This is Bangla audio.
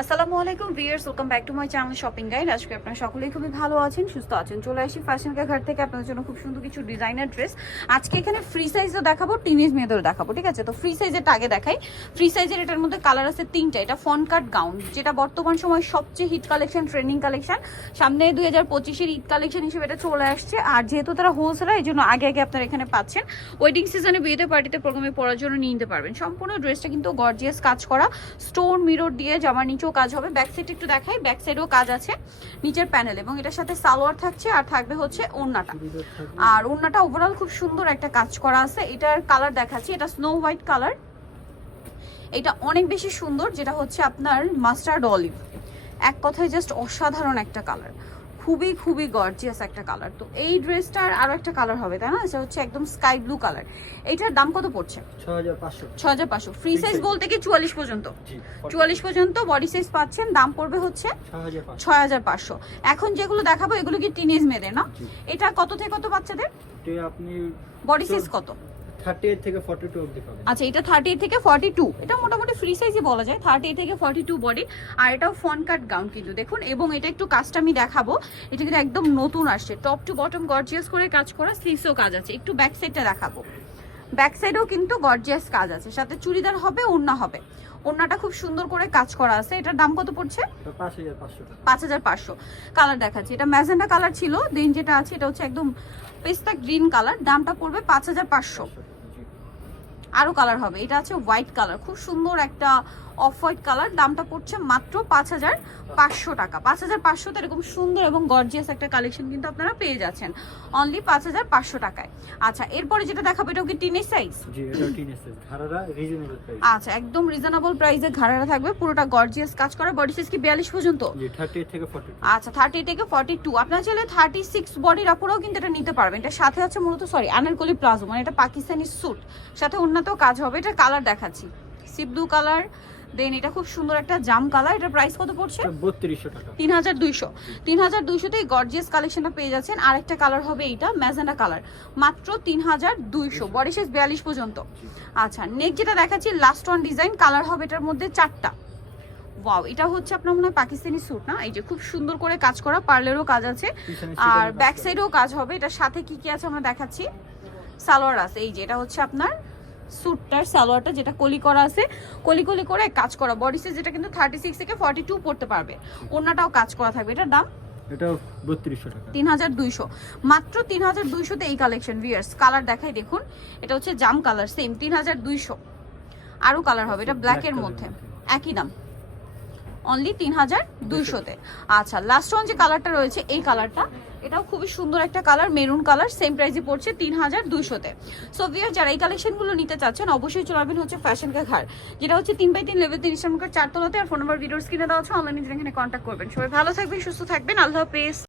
আসসালামু আলাইকুম viewers welcome back to my channel shopping guide আজকে আপনারা সকলেই খুবই ভালো আছেন, সুস্থ আছেন। চলে আসি ফ্যাশন ঘাট থেকে, আপনাদের জন্য খুব সুন্দর কিছু ডিজাইনার ড্রেস আজকে এখানে ফ্রি সাইজও দেখাবো টিনেজ মেয়েদের দেখাবো, ঠিক আছে? তো ফ্রি সাইজেরটা আগে দেখাই। ফ্রি সাইজের এটার মধ্যে কালার আছে তিনটা, এটা ফন কাট গাউন যেটা বর্তমান সময় সবচেয়ে হিট কালেকশন ট্রেন্ডিং কালেকশন সামনে দুই হাজার পঁচিশের ঈদ কালেকশন হিসেবে এটা চলে আসছে। আর যেহেতু তারা হোলসেলার এই জন্য আগে আগে আপনারা এখানে পাচ্ছেন। ওয়েডিং সিজনে বিয়েতে পার্টিতে প্রোগ্রামে পড়ার জন্য নিয়ে নিতে পারবেন। সম্পূর্ণ ড্রেসটা কিন্তু গর্জিয়াস কাজ করা। স্টোন মিরর দিয়ে জামার নিচেও কাজ হবে ব্যাক সাইড একটু দেখাই ব্যাক সাইডেও কাজ আছে, নিচের প্যানেল এবং এটার সাথে সালোয়ার থাকছে আর থাকবে হচ্ছে ওড়নাটা। আর ওড়নাটা ওভারঅল খুব সুন্দর একটা কাজ করা আছে। এটার কালার দেখাচ্ছি, এটা স্নো হোয়াইট কালার এটা অনেক বেশি সুন্দর, যেটা হচ্ছে আপনার মাস্টার্ড অলিভ এক কথায় জাস্ট অসাধারণ একটা কালার খুবই খুবই গর্জিয়াস একটা কালার তো এই ড্রেসটার আরও একটা কালার হবে তাই না? এটা হচ্ছে একদম স্কাই ব্লু কালার এইটার দাম কত পড়ছে? ছ হাজার পাঁচশো। Free size. বলতে কি চুয়াল্লিশ পর্যন্ত? জি চুয়াল্লিশ পর্যন্ত বডি সাইজ পাচ্ছেন দাম পড়বে হচ্ছে ছয় হাজার পাঁচশো। এখন যেগুলো দেখাবো এগুলো কি টিনেজ মেয়েদের না? এটা কত থেকে কত বাচ্চাদের? আপনি বডি সাইজ কত? থার্টি এইট থেকে ফর্টি টু অব্দি পাবেন। আচ্ছা এটা থার্টি থেকে ফর্টি টু এটা মোটামুটি ফ্রি সাইজই বলা যায় থার্টি থেকে ফর্টি টু বডি আর এটাও ফন কাট গাউন কিন্তু দেখুন এবং এটা একটু কাজটা আমি দেখাবো। এটা কিন্তু একদম নতুন আসছে। টপ টু বটম গর্জিয়াস করে কাজ করা স্লিভসও কাজ আছে। একটু ব্যাক সাইডটা দেখাবো। ব্যাক সাইডেও কিন্তু গর্জিয়াস কাজ আছে। সাথে চুড়িদার হবে ওড়না হবে। ওড়নাটা খুব সুন্দর করে কাজ করা আছে। এটার দাম কত পড়ছে? পাঁচ হাজার পাঁচশো কালার দেখাচ্ছি। এটা ম্যাজেন্ডা কালার ছিল। দেন যেটা আছে এটা হচ্ছে একদম পেস্তা গ্রিন কালার দামটা পড়বে পাঁচ হাজার পাঁচশো। আরও কালার হবে। এটা আছে হোয়াইট কালার খুব সুন্দর একটা অফ হোয়াইট কালার। দামটা পড়ছে মাত্র পাঁচ হাজার পাঁচশো টাকা। পাঁচ হাজার পাঁচশোতে এরকম সুন্দর এবং গর্জিয়াস একটা কালেকশন কিন্তু আপনারা পেয়ে যাচ্ছেন। অনলি পাঁচ হাজার পাঁচশো টাকায়। আচ্ছা এরপরে যেটা দেখাবো এটাও কি টিনের সাইজ আচ্ছা একদম রিজনেবল প্রাইসে ঘাড়ারা থাকবে পুরোটা গর্জিয়াস কাজ করা। বডি সাইজ কি বিয়াল্লিশ পর্যন্ত? আচ্ছা থার্টি থেকে ফর্টি টু আপনার চাইলে থার্টি সিক্স বডির আপুরাও কিন্তু এটা নিতে পারবেন। এটা সাথে আছে মূলত সরি আনারকলি প্লাজো মানে এটা পাকিস্তানি স্যুট সাথে অন্যতেও কাজ হবে। এটা কালার দেখাচ্ছি। সি ব্লু কালার দেন এটা খুব সুন্দর একটা জাম কালার। এটার প্রাইস কত পড়ছে? তিন হাজার দুইশো। তিন হাজার দুইশোতে এই গর্জিয়াস কালেকশনটা পেয়ে যাচ্ছেন। আরেকটা কালার হবে এইটা ম্যাজেন্ডা কালার মাত্র তিন হাজার দুইশো। বডি সাইজ বিয়াল্লিশ পর্যন্ত। আচ্ছা নেক্সট যেটা দেখাচ্ছি লাস্ট ওয়ান ডিজাইন কালার হবে এটার মধ্যে চারটা। ওয়াও এটা হচ্ছে আপনার মনে হয় পাকিস্তানি স্যুট না? এই যে খুব সুন্দর করে কাজ করা পার্লেরও কাজ আছে। আর ব্যাক সাইডেও কাজ হবে। এটার সাথে কি কি আছে আমরা দেখাচ্ছি? সালোয়ার আছে। এই যে এটা হচ্ছে আপনার স্যুটটার সালোয়ারটা যেটা কলি করা আছে কলি কলি করে কাজ করা বডি সাইজ যেটা কিন্তু থার্টি সিক্স থেকে ফর্টি টু পড়তে পারবে। ওনাটাও কাজ করা থাকবে। এটার দাম? টাকা। দুইশো। মাত্র এই কালেকশন কালার দেখাই দেখুন। এটা হচ্ছে জাম কালার সেম তিন হাজার দুইশো। আরও কালার হবে। এটা মধ্যে। একই দাম। অনলি তিন হাজার দুইশোতে আচ্ছা লাস্ট ওয়ান যে কালারটা রয়েছে এই কালারটা এটাও খুবই সুন্দর একটা কালার, মেরুন কালার সেম প্রাইসে পড়ছে তিন হাজার দুইশোতে। সো ভিয়ার যারা এই কালেকশনগুলো নিতে চাচ্ছেন, অবশ্যই চলে আসবেন হচ্ছে ফ্যাশন ঘর যেটা হচ্ছে তিন বাই তিন লেভেল তিন ইসলামকার চারতলাতে। আর ফোন নাম্বার ভিডিওস কিনে দেওয়া হচ্ছে অনলাইনে এখানে কন্ট্যাক্ট করবেন। সবাই ভালো থাকবেন, সুস্থ থাকবেন। আল্লাহ হাফেজ।